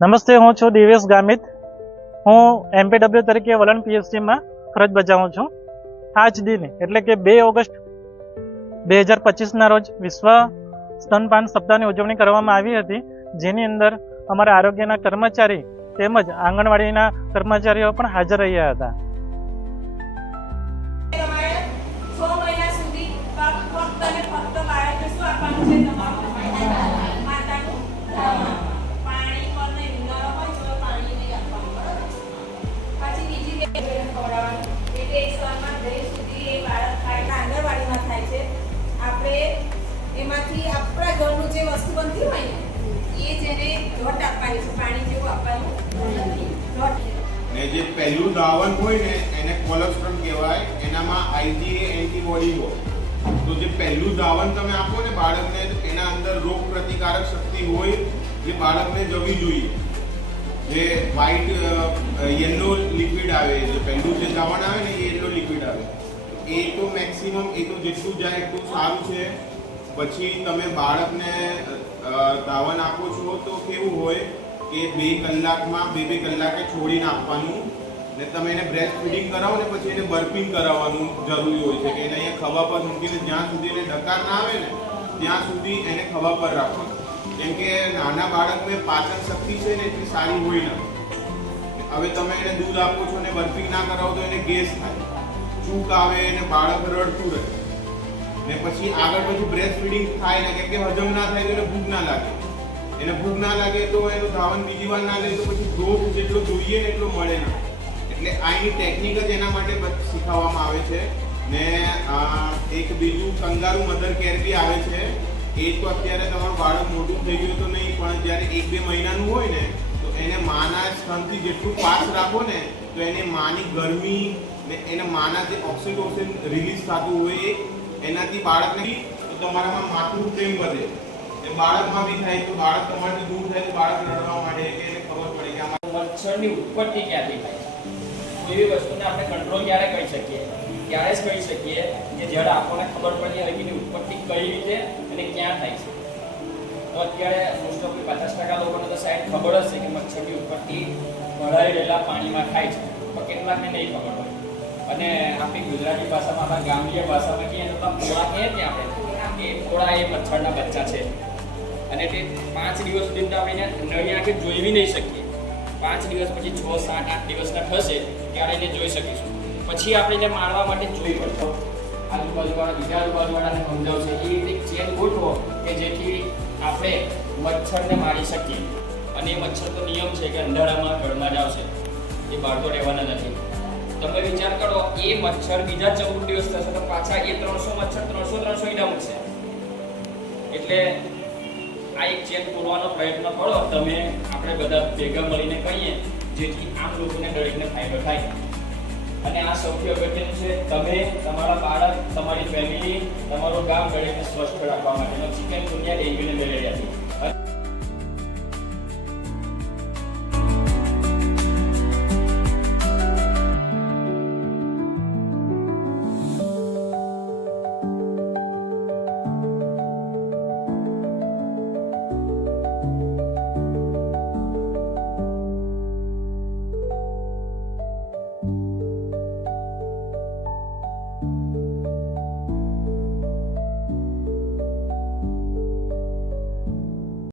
નમસ્તે, હું છું દિવેશ ગામિત. હું એમપીડબલ્યુ તરીકે વલણ પીએચસીમાં ફરજ બજાવું છું. આજ દિન એટલે કે 2 ઓગસ્ટ 2025ના રોજ વિશ્વ સ્તનપાન સપ્તાહની ઉજવણી કરવામાં આવી હતી, જેની અંદર અમારા આરોગ્યના કર્મચારી તેમજ આંગણવાડીના કર્મચારીઓ પણ હાજર રહ્યા હતા. એમાંથી આપણા ઘરનું જે વસ્તુ બનતી હોય ને એ જેને ઘટ આપવાની છે, પાણી જેવું આપવાનું નથી. ને જે પહેલું દાવન હોય ને એને કોલેસ્ટ્રોલ કહેવાય. એનામાં આઈજીએ એન્ટીબોડી હોય. તો જે પહેલું દાવન તમે આપો ને બાળકને, એના અંદર રોગ પ્રતિકારક શક્તિ હોય જે બાળકને જવી જોઈએ. જે વ્હાઈટ યલો લિક્વિડ આવે, જે પહેલું જે દાવન આવે ને એ યલો લિક્વિડ આવે, એ તો મેક્સિમમ એ તો જેટલું જાય એટલું સારું છે. પછી તમે બાળકને દાવન આપો છો તો કેવું હોય કે 2 કલાકમાં 2 કલાકે છોડીને આપવાનું. ને તમે એને બ્રેસ્ટ ફીડિંગ કરાવો ને પછી એને બર્પિંગ કરાવવાનું જરૂરી હોય છે કે એને અહીંયા ખભા પર મૂકીને જ્યાં સુધી એને ડકાર ના આવે ને ત્યાં સુધી એને ખભા પર રાખવાનું. કેમ કે નાના બાળકને પાચન શક્તિ છે ને એટલી સારી હોય ના. હવે તમે એને દૂધ આપો છો ને બર્પિંગ ના કરાવો તો એને ગેસ થાય, ચૂક આવે ને બાળક રડતું રહે. ને પછી બ્રેસ્ટ ફીડિંગ થાય ને કેમ કે હજમ ના થાય તો એને ભૂખ ના લાગે. એને ભૂખ ના લાગે તો એનું ધાવન બીજી વાર ના લે તો પછી ગ્રોથ જેટલો જોઈએ ને એટલો મળે ના. એટલે આની ટેકનિક જ એના માટે શીખવવામાં આવે છે. ને એક બીજું કંગારુ મધર કેર બી આવે છે. એ તો અત્યારે તમારું બાળક મોટું થઈ ગયું તો નહીં, પણ જ્યારે 1-2 મહિનાનું હોય ને તો એને માના સ્તનથી જેટલું પાસ રાખો ને તો એને માની ગરમી ને એને માના જે ઓક્સિટોસિન રિલીઝ થતું હોય એનાથી બાળકને તો તમારામાં માથું પ્રેમ વધે. એ બાળકમાં બી થાય તો બાળક તમારાથી દૂર થાય તો બાળક રડવા માંડે કે એને ખબર પડે કે આમાં મચ્છરની ઉત્પત્તિ ક્યાંથી થાય છે. એવી વસ્તુને આપણે કંટ્રોલ ક્યારે કરી શકીએ, ત્યારે જ કરી શકીએ કે જ્યારે આપણને ખબર પડે કે એની ઉત્પત્તિ કઈ રીતે અને ક્યાં થાય છે. તો અત્યારે મોસ્ટ ઓફ 50% લોકોને તો સાહેબ ખબર જ છે કે મચ્છરની ઉત્પત્તિ ભરાઈ રહેલા પાણીમાં થાય છે, પણ કેટલાકને નહીં ખબર હોય. અને આપણી ગુજરાતી ભાષામાં, આપણા ગામડીય ભાષામાં કહીએ તો પોળા કહીએ ને આપણે, એ પોળા એ મચ્છરના બચ્ચા છે. અને તે 5 દિવસ સુધી તો આપણે નળી આંખે જોઈ બી નહીં શકીએ. 5 દિવસ પછી 6, 7, 8 દિવસના થશે ત્યારે એને જોઈ શકીશું. પછી આપણે એને મારવા માટે જોઈ પડતો આજુબાજુવાળા બીજા આજુબાજુવાળાને સમજાવશે એ રીતે ચેન ગોઠવો કે જેથી આપણે મચ્છરને મારી શકીએ. અને એ મચ્છર તો નિયમ છે કે અંધારામાં ઘરમાં જ આવશે, એ બહાર તો રહેવાના નથી. તમે વિચાર કરો, એ મચ્છર બીજા 14 દિવસ થશે તો પાછા એ 300 મચ્છર 300 ઈંડા મૂકશે. એટલે આ એક ચેન તોડવાનો પ્રયત્ન કરો તમે, આપણે બધા ભેગા મળીને કહીએ જેથી આમ લોકોને દરેકને ફાયદો થાય. અને આ સૌથી અગત્યનું છે, તમે તમારા બાળક, તમારી ફેમિલી, તમારું ગામ દરેકને સ્વસ્થ રાખવા માટેનો ચિકનગુનિયા, ડેન્ગ્યુ ને મેલેરિયાથી